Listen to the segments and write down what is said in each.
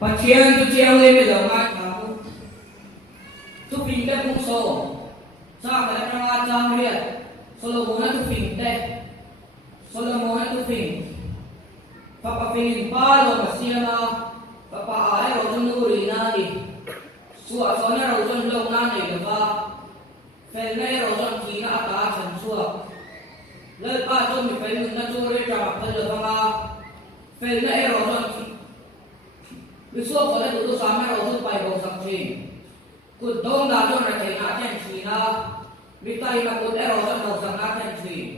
Pachiang tu chiang le me lo ma ka tu pin te pung so sa ka na nga chang ria Solomon tu pin te Solomon tu pin papa pin pa lo ma sia na papa ai ro tu nu ri na ni suwa so na ro ton lo na ni ba fel na ro ton ki na ta chan suwa le pa ton mi fel na tu re ta pa lo ba fel na ro ton vì số có lẽ tụi sáng nay rồi bài bầu sập chìm, cụt đông đã cho này thấy ngã chèn chì na, vì tay là cụt rồi cho đầu sáng ngã chèn chì,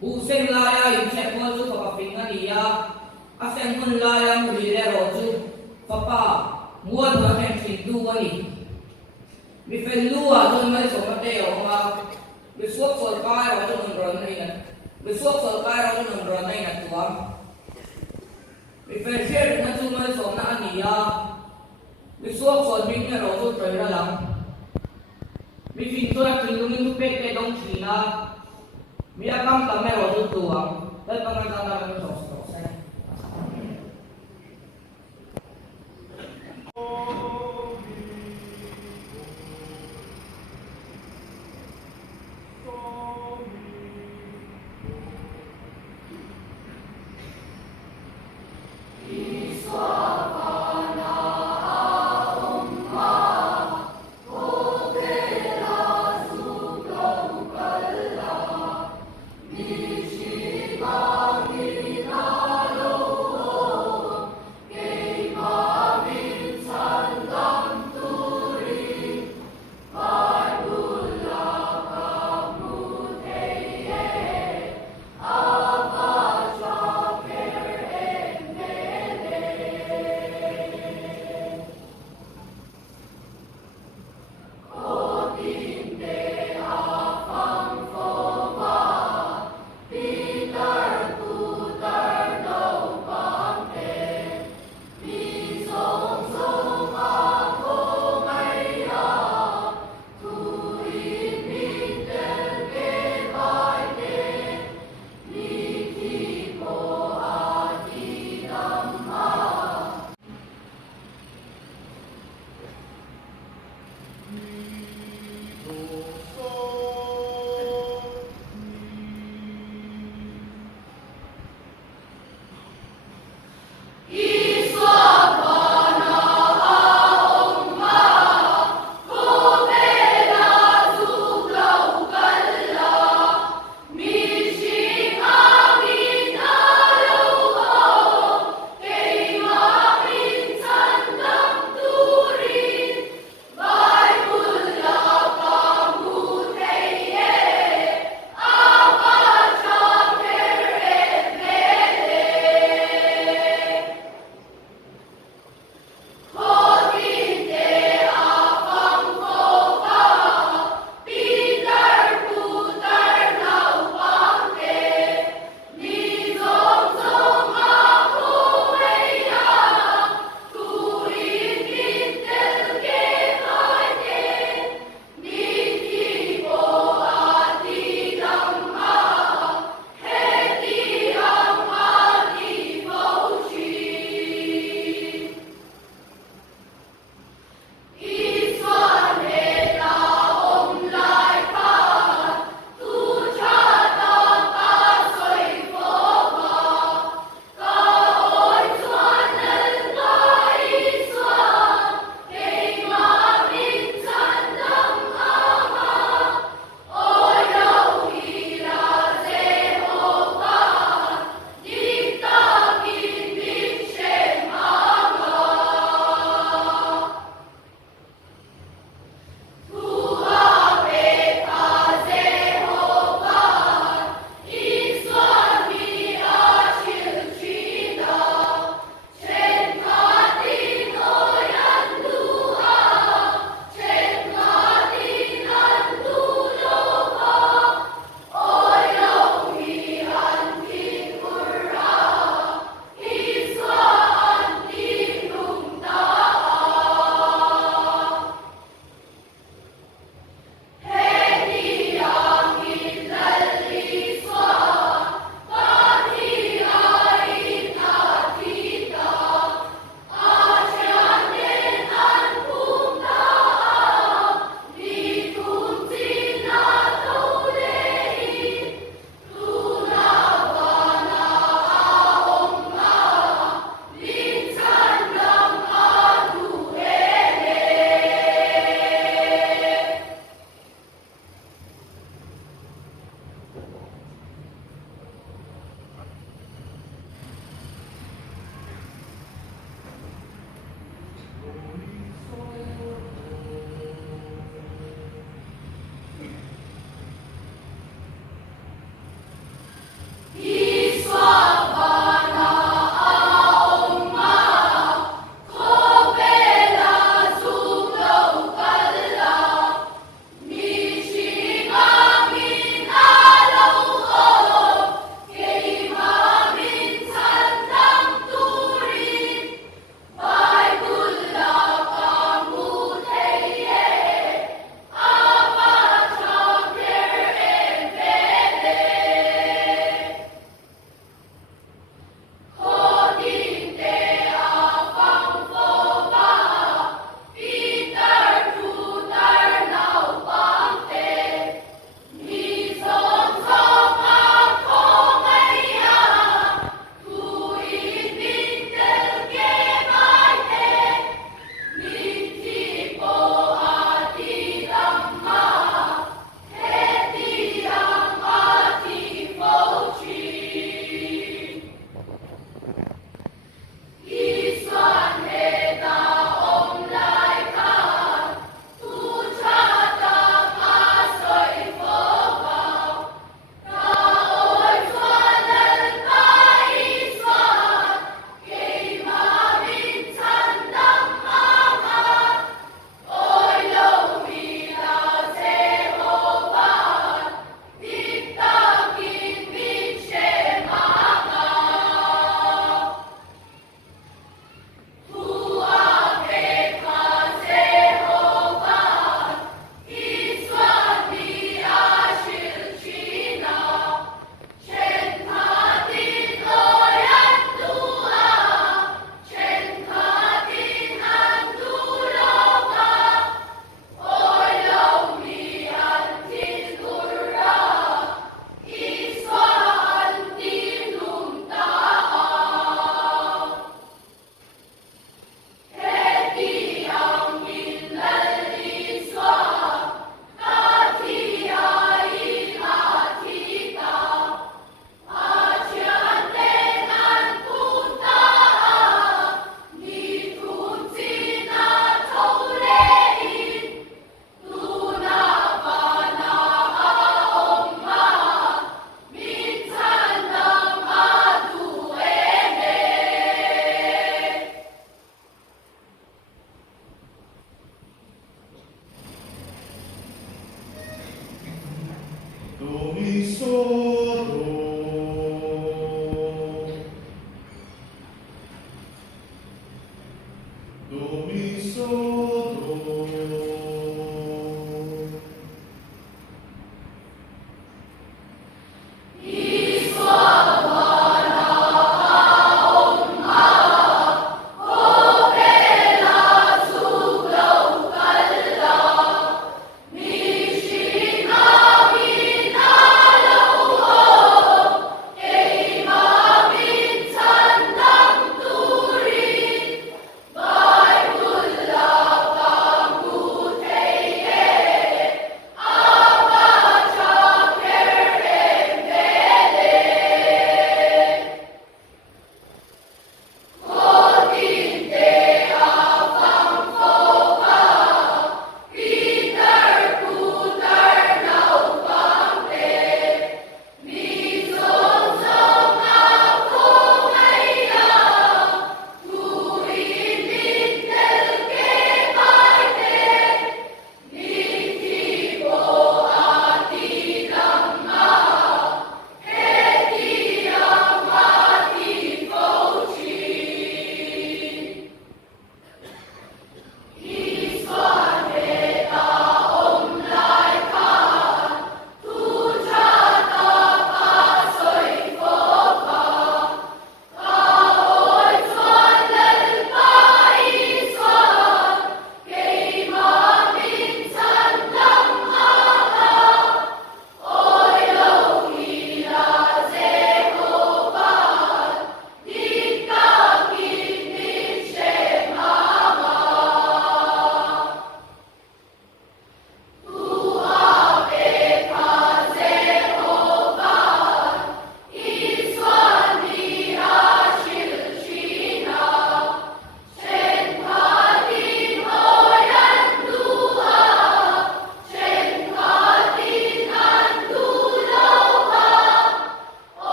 bu sen la ya im sẽ qua chú papa pin ngã đi ya, sen mun la ya mu đi rồi chú papa mua thằng chèn chì du vậy, vì phải lúa cho mấy số cái đều mà, vì số số cái rồi cho mình rồi này nè, vì số cái rồi cho mình rồi này nè tuam. Vì phải share được nó chung với số na anh nhỉ vì số số mình là rồi tôi trời ra lắm vì phim tôi đã từng mình biết cái đông chỉ là vì đã cắm tầm này rồi tôi tuồng tất cả các bạn đang sổ sổ xe Nishimamina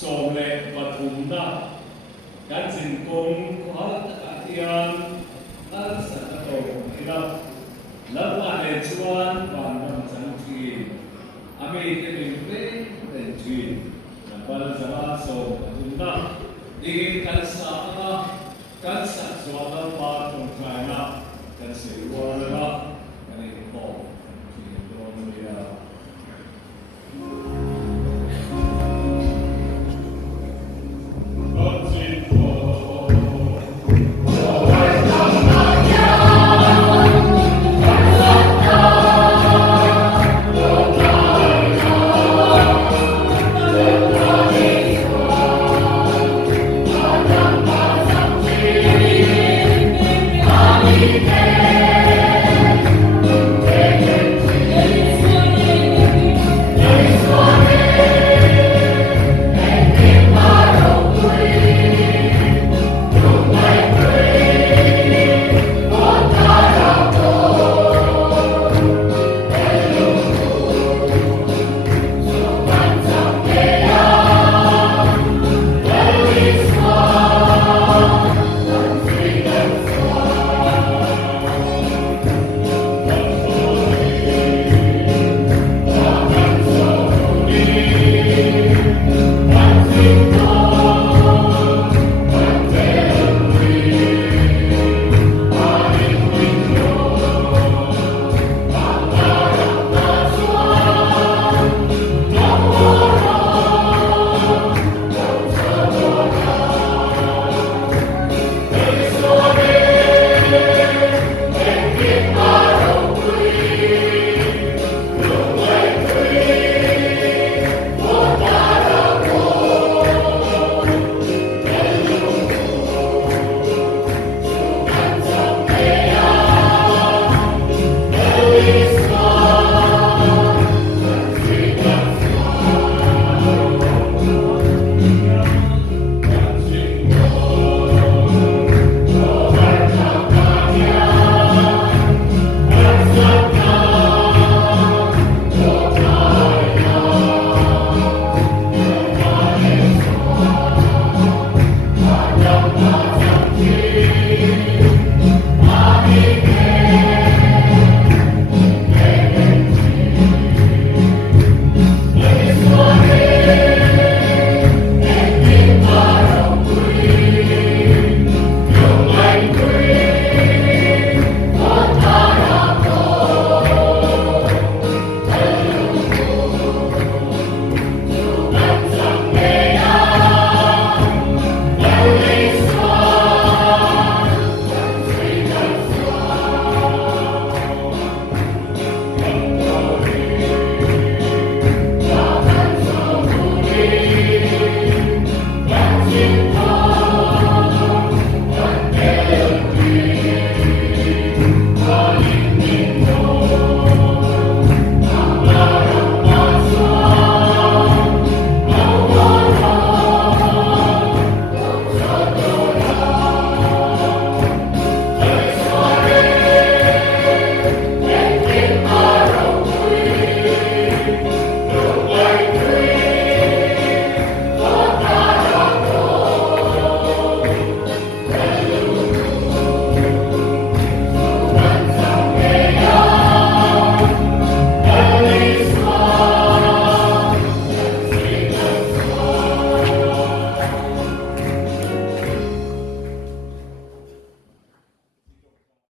so le pathum na kan sin kong ko hal ta tiang al sa to ila la wa le chuan ban nam chan thi ami te min pe ten thi na bal za so pathum na ding kan sa na kan sa so na pa tong kai na kan se wa la kan ni ko thi do ni ya